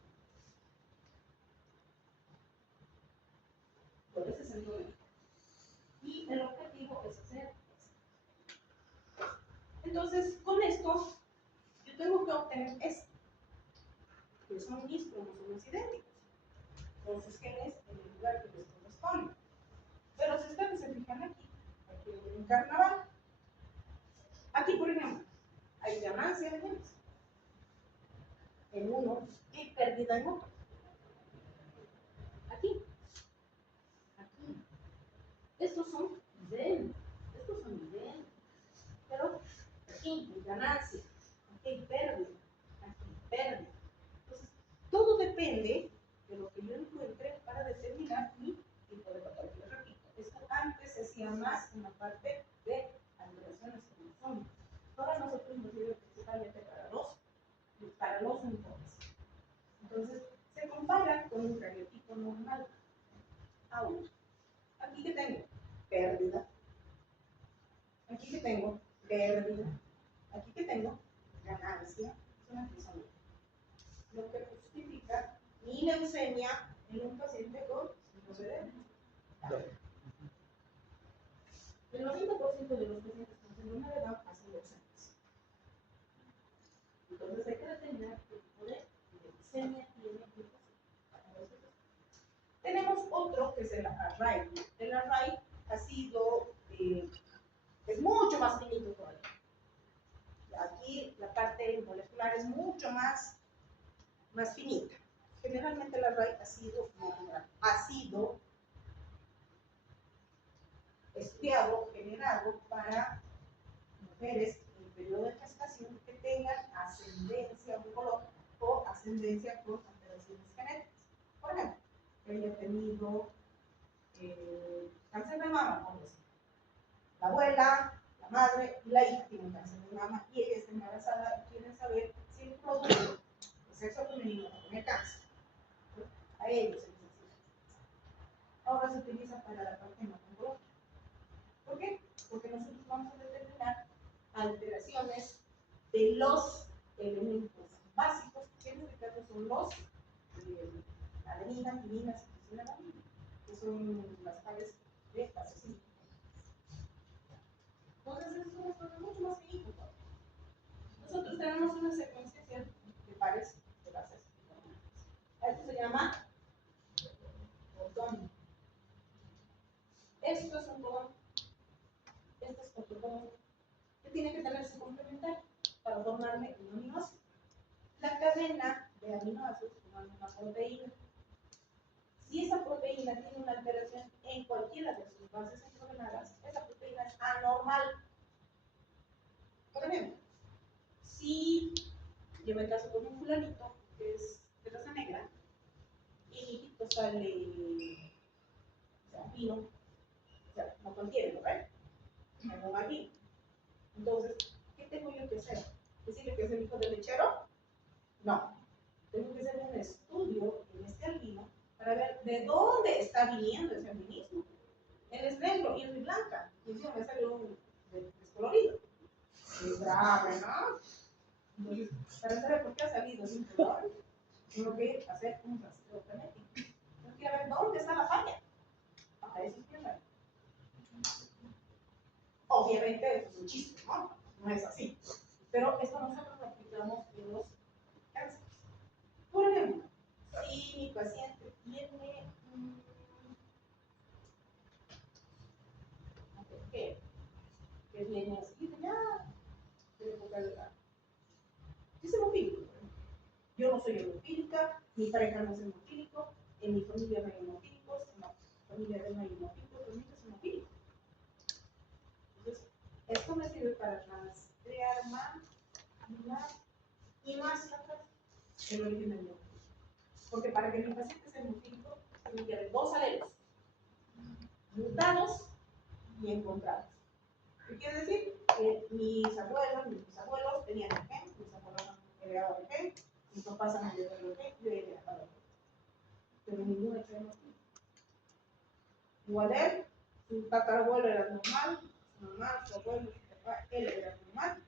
Por ese centromérico. Y el objetivo es hacer esto. Entonces, con esto, yo tengo que obtener esto, que son mis cromosomas idénticos, con sus genes en el lugar que les corresponde. Pero si ustedes se fijan aquí en un carnaval, aquí, por ejemplo, hay ganancia de genes en uno y pérdida en otro. Aquí. Estos son idénticos. Pero aquí hay ganancia, aquí hay pérdida, aquí hay pérdida. Entonces, todo depende de lo que yo encuentre para determinar mi tipo de patología. Repito, esto antes se hacía más en la parte de alteraciones cromosómicas. Ahora nosotros nos sirve principalmente para los informes. Entonces, se compara con un cariotipo normal. Ahora, aquí que tengo pérdida, aquí que tengo pérdida, aquí que tengo ganancia, es una trisomía. Lo que justifica mi leucemia en un paciente con síndrome de Down. El 90% de los pacientes con síndrome de Down hacen leucemias. Entonces hay que determinar qué tipo de leucemia tiene el paciente. A veces es Tenemos otro que es el array. El array ha sido, es mucho más finito todavía. Aquí la parte molecular es mucho más finita. Generalmente el array ha sido estudiado, generado para mujeres en periodo de gestación que tengan ascendencia oncológica o ascendencia con alteraciones genéticas. Por ejemplo, que haya tenido cáncer de mama, por decir. La abuela, la madre y la hija tienen cáncer de mama y ella está embarazada y quieren saber si el producto de sexo femenino tiene cáncer. A ellos se les exige. Ahora se utiliza para la parte no oncológica. ¿Por qué? Porque nosotros vamos a determinar alteraciones de los elementos básicos, que en este caso son los adenina, timina, citosinas, que son las claves de basecina. Entonces, eso es una cosa mucho más finita. Nosotros tenemos una secuenciación de pares de bases. Esto se llama codón. Esto es un codón. Este es otro codón. Que tiene que tenerse complementario para formarme un aminoácido. La cadena de aminoácidos forma una proteína. Si esa proteína tiene una alteración en cualquiera de sus bases encadenadas, esa proteína es anormal. Por ejemplo, si yo me caso con un fulanito que es de raza negra y mi hijito sale, vino, o sea, no contiene, ¿verdad? No va vino. Entonces, ¿qué tengo yo que hacer? ¿Decirle que es el hijo del lechero? No. Tengo que hacer un estudio en este albino para ver de dónde está viniendo ese albinismo. Él es negro y es muy blanca. Y encima me salió un descolorido. Es grave, ¿no? Entonces, para saber por qué ha salido sin color, tengo que hacer un rastreo genético. Tengo que ver dónde está la falla. Para eso es primero. Obviamente es un chiste, ¿no? No es así. Pero esto nosotros lo aplicamos en los cánceres. Por ejemplo, si mi paciente tiene que viene así, ya, de época de edad. Es hemofílico. Yo no soy hemofílica, mi pareja no es hemofílico, en mi familia no hay hemofílicos, en la familia de él no hay hemofílicos, pero no es hemofílico. Entonces, esto me sirve para rastrear más y más el origen del hemofílico. Porque para que mi paciente sea hemofílico, tiene que haber dos alelos, mutados y encontrados. ¿Qué quiere decir? Que mis abuelos, mis bisabuelos tenían el gen, mis abuelos han heredado el gen, mis papás han heredado el gen, yo he heredado el gen. Pero ninguno hecho hemofílico. Igual él, su tatarabuelo era normal, su mamá, su abuelo, su papá, él era normal.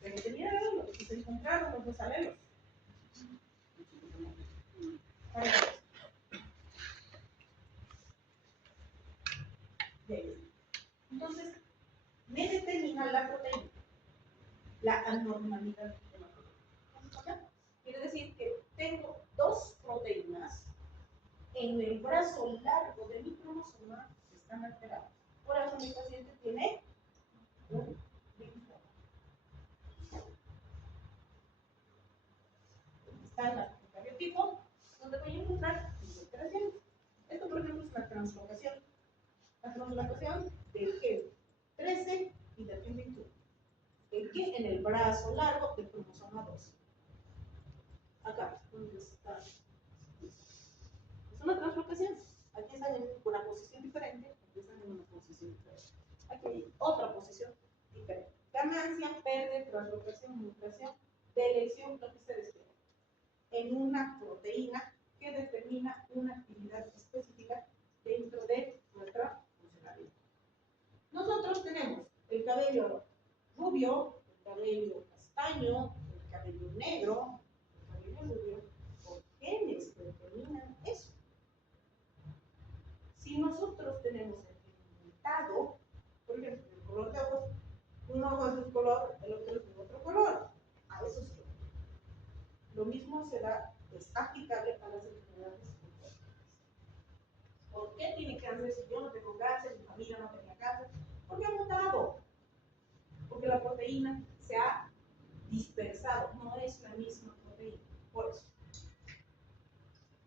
Pero tenía alelos y se encontraron los dos alelos. Entonces, me determina la proteína, la anormalidad de la proteína. Quiere decir que tengo dos proteínas en el brazo largo de mi cromosoma que están alteradas. Por eso mi paciente tiene un linfoma. Está en la cariotipo, donde voy a encontrar mis alteraciones. Esto, por ejemplo, es una translocación. La translocación del gen 13 y del gen 21. El gen en el brazo largo del cromosoma 2. Acá, donde está. Es una translocación. Aquí están en una posición diferente, aquí están en una posición diferente. Aquí hay otra posición diferente. Ganancia, pérdida, translocación, mutación, delección, lo que ustedes quieran. En una proteína que determina una actividad específica dentro de nuestra funcionalidad. Nosotros tenemos el cabello rubio, el cabello castaño, el cabello negro, el cabello rubio, por genes que determinan eso. Si nosotros tenemos el pigmentado, por ejemplo, el color de ojos, un ojo es de un color, el otro es de otro color, a eso sí. Lo mismo se da, es aplicable a las enfermedades oncológicas. ¿Por qué tiene cáncer si yo no tengo cáncer, mi familia no tenía cáncer? Porque ha mutado, porque la proteína se ha dispersado, no es la misma proteína, por eso.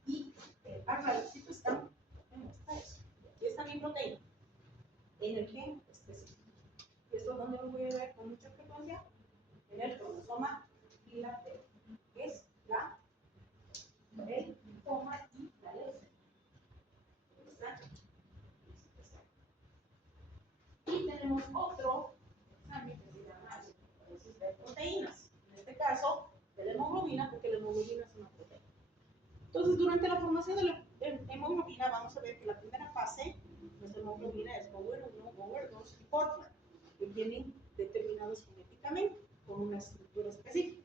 Y el arraycito está, está eso. Aquí está mi proteína, en el gen específico. ¿Esto dónde lo voy a ver con mucha frecuencia? En el cromosoma bilateral, que es el coma y la leucemia. Y tenemos otro examen que se llama análisis de proteínas. En este caso, de la hemoglobina, porque la hemoglobina es una proteína. Entonces, durante la formación de la hemoglobina, vamos a ver que la primera fase, nuestra hemoglobina es Bower 1, Bower 2 y Portman, que vienen determinados genéticamente con una estructura específica.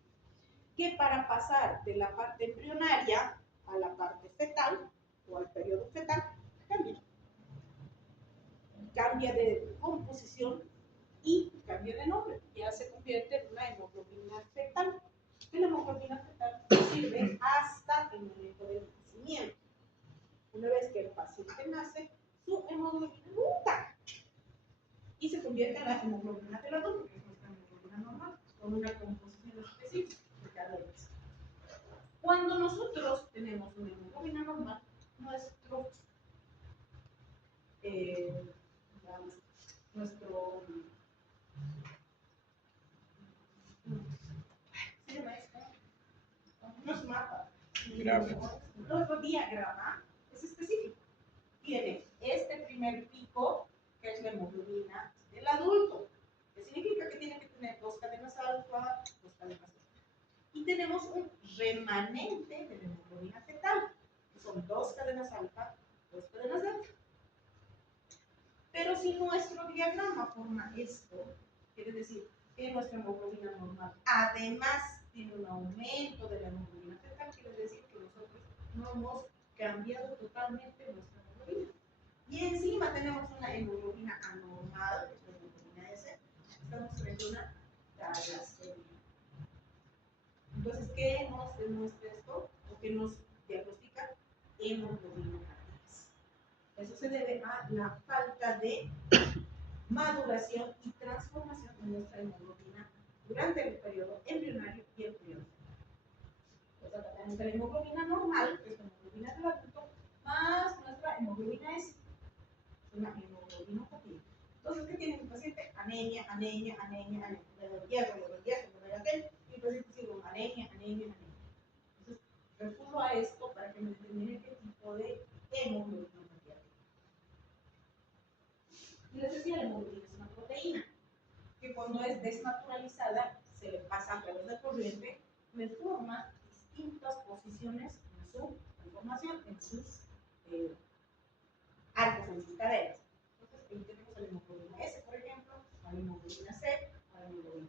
Que para pasar de la parte embrionaria a la parte fetal o al periodo fetal, cambia de composición y cambia de nombre. Ya se convierte en una hemoglobina fetal. Y la hemoglobina fetal sirve hasta el momento del nacimiento. Una vez que el paciente nace, su hemoglobina muta y se convierte en la hemoglobina del adulto, que es nuestra hemoglobina normal, con una composición específica de cada vez. Cuando nosotros tenemos una hemoglobina normal, nuestro nuestro diagrama es específico. Tiene este primer pico, que es la hemoglobina del adulto, que significa que tiene que tener 2 cadenas alfa, 2 cadenas alfa. Y tenemos un remanente de la hemoglobina fetal, que son 2 cadenas alfa, 2 cadenas delta. Pero si nuestro diagrama forma esto, quiere decir que nuestra hemoglobina normal además tiene un aumento de la hemoglobina fetal, quiere decir que nosotros no hemos cambiado totalmente nuestra hemoglobina. Y encima tenemos una hemoglobina anormal, que es la hemoglobina S, estamos frente a una talasemia. Entonces, ¿qué nos demuestra esto? ¿O qué nos diagnostica? Hemoglobina S. Eso se debe a la falta de maduración y transformación de nuestra hemoglobina durante el periodo embrionario y el periodo fetal. Entonces, acá tenemos la hemoglobina normal, que es la hemoglobina del adulto, más nuestra hemoglobina S, una hemoglobina fetal. Entonces, ¿qué tiene el paciente? Anemia, anemia, anemia, anemia. Le doy hierro, y el paciente sigue con anemia, anemia, anemia. Entonces, recurro a esto para que me determine qué tipo de hemoglobina. Y les decía, la hemoglobina es una proteína que cuando es desnaturalizada se le pasa a través de corriente, me forma distintas posiciones en su conformación, en sus arcos, en sus cadenas. Entonces, ahí tenemos la hemoglobina S, por ejemplo, la hemoglobina C, la hemoglobina E.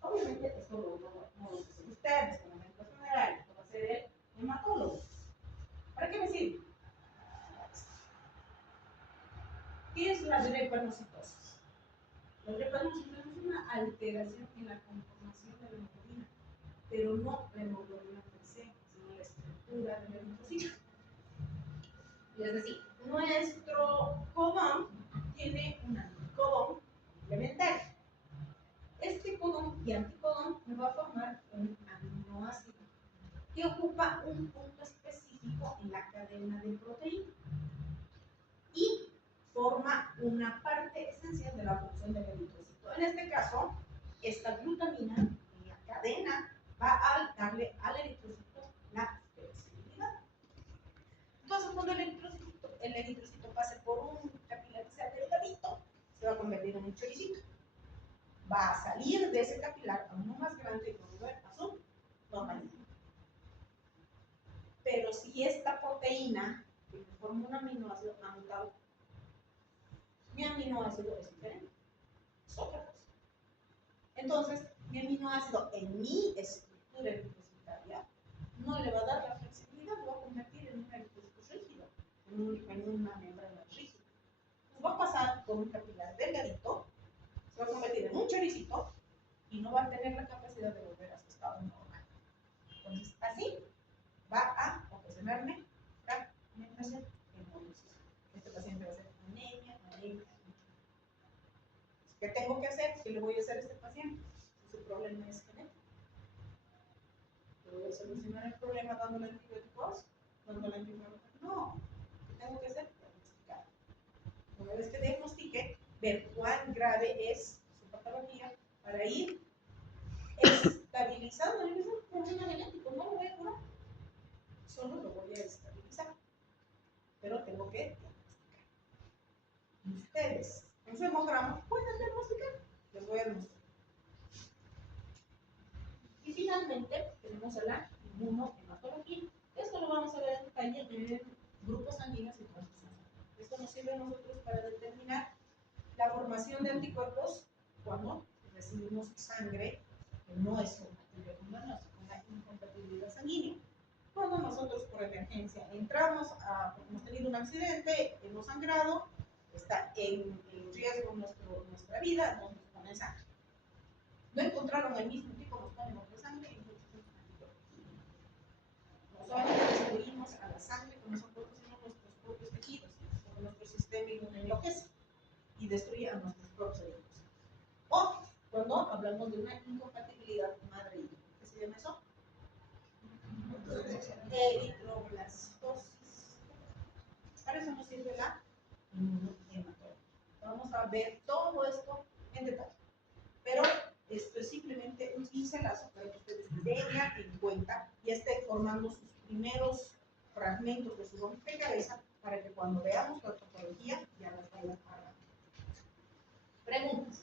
Obviamente, esto no lo dicen ustedes, como ejemplos generales, esto va a ser el hematólogo. ¿Para qué me sirve? ¿Qué es la drepanocitosis? La drepanocitosis es una alteración en la conformación de la hemoglobina, pero no la hemoglobina per se, sino la estructura del eritrocito. Es decir, nuestro codón tiene un anticodón complementario. Este codón y anticodón me va a formar un aminoácido que ocupa un punto específico en la cadena de proteína y forma una parte esencial de la función del eritrocito. En este caso, esta glutamina en la cadena va a darle al eritrocito la flexibilidad. Entonces, cuando el eritrocito pase por un capilar que sea delgadito, se va a convertir en un choricito. Va a salir de ese capilar a uno más grande y volver a su normalidad. Pero si esta proteína que forma un aminoácido ha mutado, mi aminoácido es diferente, es otra cosa. Entonces, mi aminoácido en mi estructura eritrocitaria no le va a dar la flexibilidad, lo va a convertir en un eritrocito rígido, en una membrana rígida. Entonces, va a pasar por un capilar delgadito, se va a convertir en un choricito y no va a tener la capacidad de volver a su estado normal. Entonces, así va a ocasionarme fragmentación. va a ser hemolisis. Este paciente va a ser anemia, anemia. ¿Qué tengo que hacer? ¿Qué le voy a hacer a este paciente? Si su problema es genético. ¿Voy a solucionar el problema dándole antibióticos? ¿Dándole antibióticos? No. ¿Qué tengo que hacer? Diagnosticar. Una vez que diagnostique, ver cuán grave es su patología para ir estabilizando. Es un problema genético, no lo voy a curar. Solo lo voy a estabilizar. Pero tengo que diagnosticar. Ustedes, con su hemograma, pueden diagnosticar. Les voy a demostrar. Y finalmente, tenemos a la inmunohematología. Esto lo vamos a ver en detalle en grupos sanguíneos y transfusión. Esto nos sirve a nosotros para determinar la formación de anticuerpos cuando recibimos sangre que no es compatible con la nuestra, con la incompatibilidad sanguínea. Cuando nosotros por emergencia entramos, hemos tenido un accidente, hemos sangrado, está en riesgo nuestra vida, nos ponen sangre. No encontraron el mismo tipo, nos ponen otra sangre y muchos anticuerpos. No solamente destruimos a la sangre con nosotros, sino nuestros propios tejidos, porque nuestro sistema inmune enloquece y destruye a nuestros propios tejidos. O cuando hablamos de una incompatibilidad madre-hijo, ¿qué se llama eso? Eritroblastosis. Para eso nos sirve la inmunohematología. Vamos a ver todo esto en detalle. Pero esto es simplemente un pincelazo para que ustedes tengan en cuenta y estén formando sus primeros fragmentos de su rompecabezas para que cuando veamos la patología ya las vayan a dar. Preguntas.